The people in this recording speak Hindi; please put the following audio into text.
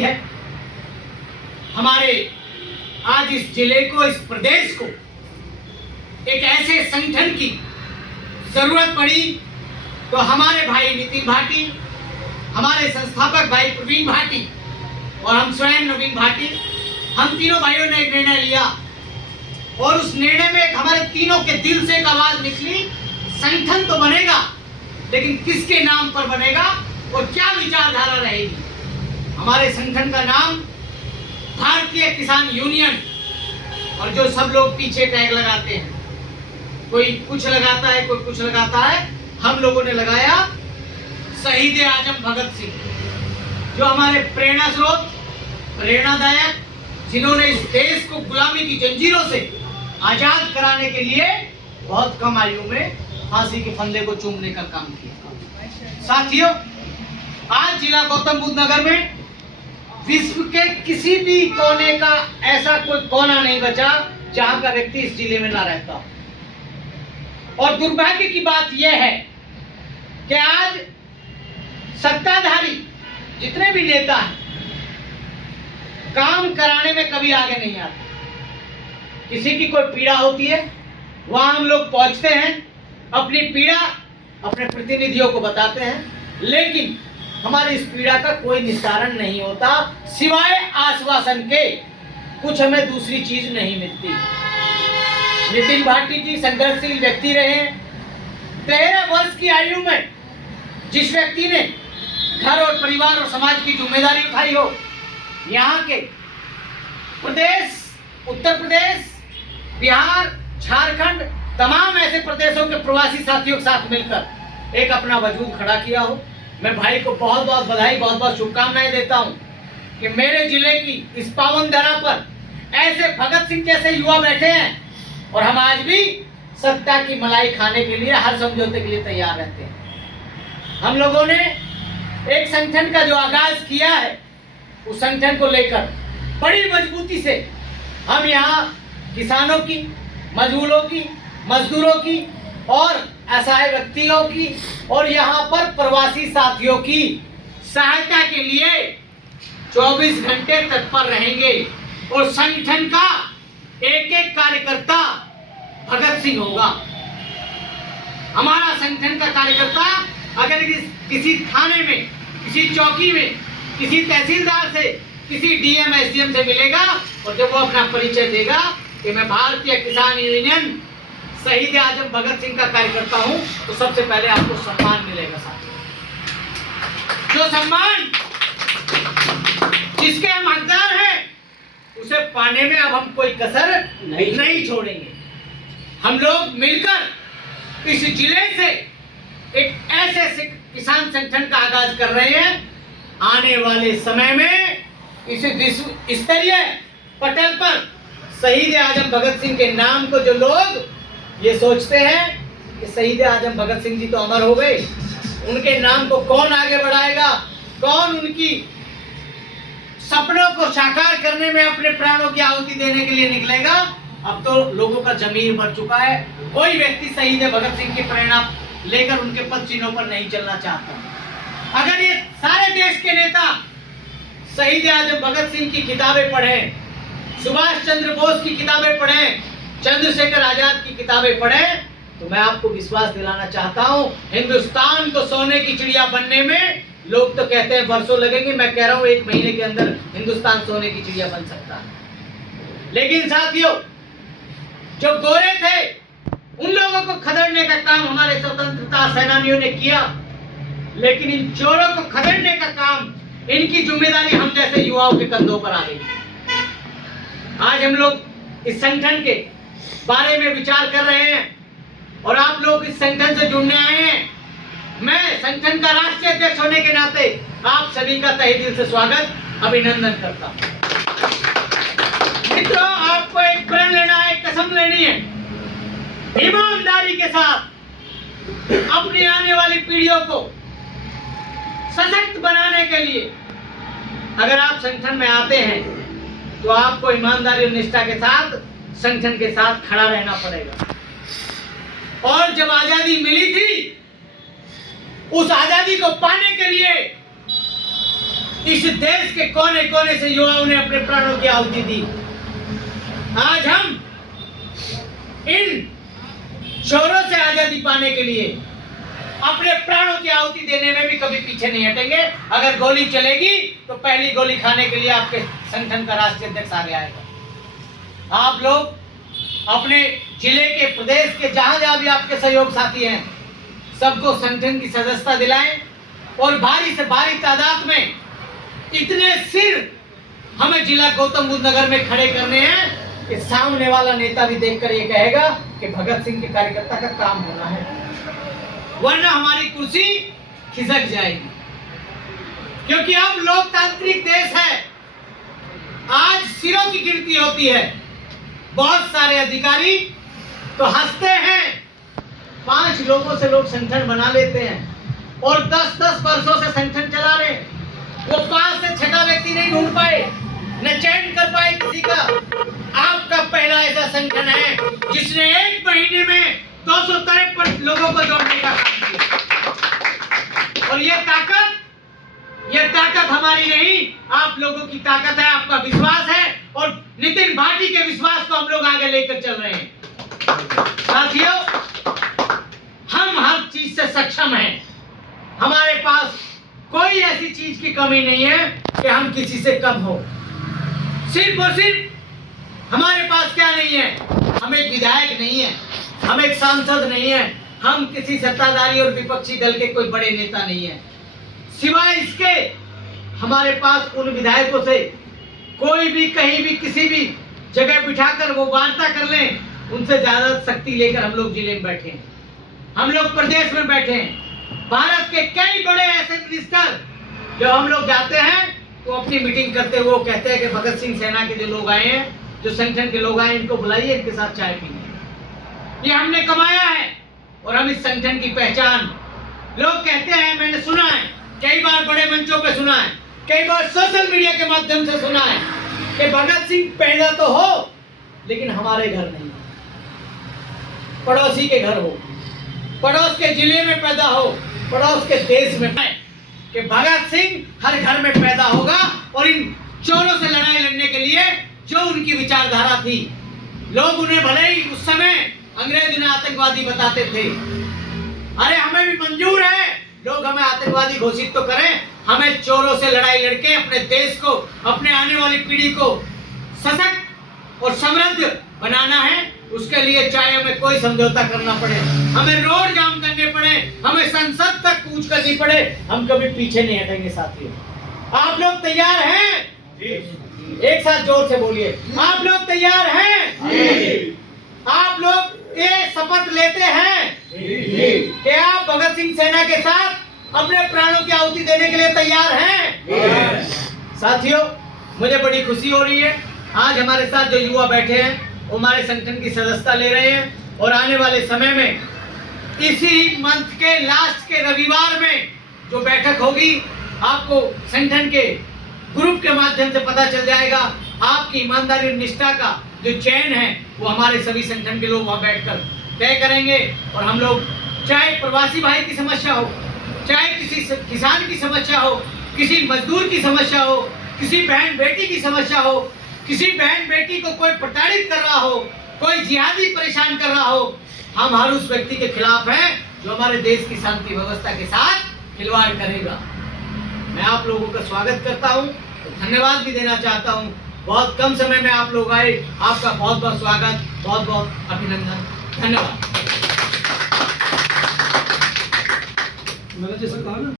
है। हमारे आज इस जिले को, इस प्रदेश को एक ऐसे संगठन की जरूरत पड़ी तो हमारे भाई नितिन भाटी, हमारे संस्थापक भाई प्रवीण भाटी और हम स्वयं नवीन भाटी, हम तीनों भाइयों ने एक निर्णय लिया और उस निर्णय में हमारे तीनों के दिल से एक आवाज निकली, संगठन तो बनेगा लेकिन किसके नाम पर बनेगा और क्या विचारधारा रहेगी। हमारे संगठन का नाम भारतीय किसान यूनियन, और जो सब लोग पीछे टैग लगाते हैं, कोई कुछ लगाता है कोई कुछ लगाता है, हम लोगों ने लगाया शहीद आजम भगत सिंह, जो हमारे प्रेरणा स्रोत, प्रेरणादायक, जिन्होंने इस देश को गुलामी की जंजीरों से आजाद कराने के लिए बहुत कम आयु में फांसी के फंदे को चूमने का काम किया। साथियों, आज जिला गौतम बुद्ध नगर में विश्व के किसी भी कोने का ऐसा कोई कोना नहीं बचा जहां का व्यक्ति इस जिले में ना रहता हो। और दुर्भाग्य की बात यह है कि आज सत्ताधारी जितने भी नेता हैं, काम कराने में कभी आगे नहीं आते। किसी की कोई पीड़ा होती है, वहां हम लोग पहुंचते हैं, अपनी पीड़ा अपने प्रतिनिधियों को बताते हैं, लेकिन हमारी इस पीड़ा का कोई निस्तारण नहीं होता, सिवाय आश्वासन के कुछ हमें दूसरी चीज नहीं मिलती। नितिन भाटी जी संघर्षशील व्यक्ति रहे। 13 वर्ष की आयु में जिस व्यक्ति ने घर और परिवार और समाज की जिम्मेदारी उठाई हो, यहाँ के प्रदेश, उत्तर प्रदेश, बिहार, झारखंड, तमाम ऐसे प्रदेशों के प्रवासी साथियों के साथ मिलकर एक अपना वजूद खड़ा किया हो, मैं भाई को बहुत बहुत बधाई, बहुत बहुत शुभकामनाएं देता हूं कि मेरे जिले की इस पावन धरा पर ऐसे भगत सिंह जैसे युवा बैठे हैं और हम आज भी सत्ता की मलाई खाने के लिए, हर समझौते के लिए तैयार रहते हैं। हम लोगों ने एक संगठन का जो आगाज किया है, उस संगठन को लेकर बड़ी मजबूती से हम यहाँ किसानों की, मजदूरों की और असहाय व्यक्तियों की और यहाँ पर प्रवासी साथियों की सहायता के लिए 24 घंटे तत्पर रहेंगे और संगठन का एक एक कार्यकर्ता भगत सिंह होगा। हमारा संगठन का कार्यकर्ता अगर किसी थाने में, किसी चौकी में, किसी तहसीलदार से, किसी डीएम एसडीएम से मिलेगा और जब वो अपना परिचय देगा कि मैं भारतीय किसान यूनियन शहीद आजम भगत सिंह का कार्यकर्ता हूं, तो सबसे पहले आपको सम्मान मिलेगा। साथियों, जो सम्मान जिसके हम हकदार हैं, उसे पाने में अब हम कोई कसर नहीं छोड़ेंगे। हम लोग मिलकर इस जिले से एक ऐसे किसान संगठन का आगाज कर रहे हैं। आने वाले समय में इस विश्व स्तरीय पटल पर शहीद आजम भगत सिंह के नाम को जो लोग ये सोचते हैं कि शहीद आजम भगत सिंह जी तो अमर हो गए, उनके नाम को कौन आगे बढ़ाएगा, कौन उनकी सपनों को साकार करने में अपने प्राणों की आहुति देने के लिए निकलेगा। अब तो लोगों का जमीर भर चुका है। कोई व्यक्ति शहीद भगत सिंह की प्रेरणा लेकर उनके पद चिन्हों पर नहीं चलना चाहता। अगर ये सारे देश के नेता शहीद आजम भगत सिंह की किताबें पढ़ें, सुभाष चंद्र बोस की किताबें पढ़ें, चंद्रशेखर आजाद की किताबें पढ़ें, तो मैं आपको विश्वास दिलाना चाहता हूं, हिंदुस्तान को सोने की चिड़िया बनने में लोग तो कहते हैं वर्षों लगेंगे, मैं कह रहा हूं 1 महीने के अंदर हिंदुस्तान सोने की चिड़िया बन सकता है। लेकिन साथियों, जो गोरे थे उन लोगों को खदेड़ने का काम हमारे स्वतंत्रता सेनानियों ने किया, लेकिन इन चोरों को खदेड़ने का काम, इनकी जिम्मेदारी हम जैसे युवाओं के कंधों पर आ गई। आज हम लोग इस संगठन के बारे में विचार कर रहे हैं और आप लोग इस संगठन से जुड़ने आए हैं। मैं संगठन का राष्ट्रीय अध्यक्ष होने के नाते आप सभी का तहे दिल से स्वागत, अभिनंदन करता हूं। मित्रों, आपको एक प्रण लेना है, कसम लेनी है, ईमानदारी के साथ अपनी आने वाली पीढ़ियों को सशक्त बनाने के लिए अगर आप संगठन में आते हैं तो आपको ईमानदारी और निष्ठा के साथ संगठन के साथ खड़ा रहना पड़ेगा। और जब आजादी मिली थी, उस आजादी को पाने के लिए इस देश के कोने कोने से युवाओं ने अपने प्राणों की आहुति दी। आज हम इन चोरों से आजादी पाने के लिए अपने प्राणों की आहुति देने में भी कभी पीछे नहीं हटेंगे। अगर गोली चलेगी तो पहली गोली खाने के लिए आपके संगठन का राष्ट्रीय अध्यक्ष आगे आएगा। आप लोग अपने जिले के, प्रदेश के, जहां जहां भी आपके सहयोग साथी हैं, सबको संगठन की सदस्यता दिलाएं और भारी से भारी तादाद में इतने सिर हमें जिला गौतम बुद्ध नगर में खड़े करने हैं कि सामने वाला नेता भी देखकर ये कहेगा कि भगत सिंह के कार्यकर्ता का काम होना है, वरना हमारी कुर्सी खिसक जाएगी। क्योंकि अब लोकतांत्रिक देश है, आज सिरों की गिनती होती है। बहुत सारे अधिकारी तो हंसते हैं, 5 लोगों से लोग संगठन बना लेते हैं और 10-10 वर्षों से संगठन चला रहे हैं। वो 5 से 6 व्यक्ति नहीं ढूंढ पाए, न चयन कर पाए किसी का। आपका पहला ऐसा संगठन है जिसने 1 महीने में 253 लोगों को जोड़ने का काम किया। और ये ताकत हमारी नहीं, आप लोगों की ताकत है, आपका विश्वास है और नितिन भाटी के विश्वास को हम लोग आगे लेकर चल रहे हैं। साथियों, हम हर चीज से सक्षम हैं। हमारे पास कोई ऐसी चीज की कमी नहीं है कि हम किसी से कम हो। सिर्फ और सिर्फ हमारे पास क्या नहीं है, हम एक विधायक नहीं है, हम एक सांसद नहीं है, हम किसी सत्ताधारी और विपक्षी दल के कोई बड़े नेता नहीं है। सिवाय इसके हमारे पास उन विधायकों से कोई भी कहीं भी किसी भी जगह बिठाकर वो वार्ता कर लें, उनसे ज्यादा शक्ति लेकर हम लोग जिले में बैठे हैं, हम लोग प्रदेश में बैठे हैं। भारत के कई बड़े ऐसे मिनिस्टर जो हम लोग जाते हैं तो अपनी मीटिंग करते हुए वो कहते हैं कि भगत सिंह सेना के जो लोग आए हैं, जो संगठन के लोग आए, इनको बुलाइए, इनके साथ चाय पीजिए। ये हमने कमाया है और हम इस संगठन की पहचान, लोग कहते हैं, मैंने सुना है, कई बार बड़े मंचों पे सुना है, कई बार सोशल मीडिया के माध्यम से सुना है कि भगत सिंह पैदा तो हो लेकिन हमारे घर नहीं, पड़ोसी के घर हो, पड़ोस के जिले में पैदा हो, पड़ोस के देश में, कि भगत सिंह हर घर में पैदा होगा और इन चोरों से लड़ाई लड़ने के लिए जो उनकी विचारधारा थी, लोग उन्हें भले ही उस समय अंग्रेज उन्हें आतंकवादी बताते थे, अरे हमें भी मंजूर है, लोग हमें आतंकवादी घोषित तो करें, हमें चोरों से लड़ाई लड़के अपने देश को, अपने आने वाली पीढ़ी को सशक्त और समृद्ध बनाना है। उसके लिए चाहे हमें कोई समझौता करना पड़े, हमें रोड जाम करने पड़े, हमें संसद तक कूच करनी पड़े, हम कभी पीछे नहीं हटेंगे। साथियों, आप लोग तैयार हैं? एक साथ जोर से बोलिए, आप लोग तैयार हैं? आप लोग ये शपथ लेते हैं कि आप भगत सिंह सेना के साथ अपने प्राणों की आहुति देने के लिए तैयार हैं? साथियों, मुझे बड़ी खुशी हो रही है, आज हमारे साथ जो युवा बैठे हैं वो हमारे संगठन की सदस्यता ले रहे हैं और आने वाले समय में इसी मंथ के लास्ट के रविवार में जो बैठक होगी, आपको संगठन के ग्रुप के माध्यम से पता चल जाएगा। आपकी ईमानदारी और निष्ठा का जो चयन है वो हमारे सभी संगठन के लोग वहां बैठकर तय करेंगे और हम लोग, चाहे प्रवासी भाई की समस्या हो, चाहे किसी किसान की समस्या हो, किसी मजदूर की समस्या हो, किसी बहन बेटी की समस्या हो, किसी बहन बेटी को कोई प्रताड़ित कर रहा हो, कोई जिहादी परेशान कर रहा हो, हम हर उस व्यक्ति के खिलाफ हैं जो हमारे देश की शांति व्यवस्था के साथ खिलवाड़ करेगा। मैं आप लोगों का स्वागत करता हूं, तो धन्यवाद भी देना चाहता हूं। बहुत कम समय में आप लोग आए, आपका बहुत बहुत स्वागत, बहुत बहुत अभिनंदन, धन्यवाद। मैंने जैसे कहा ना।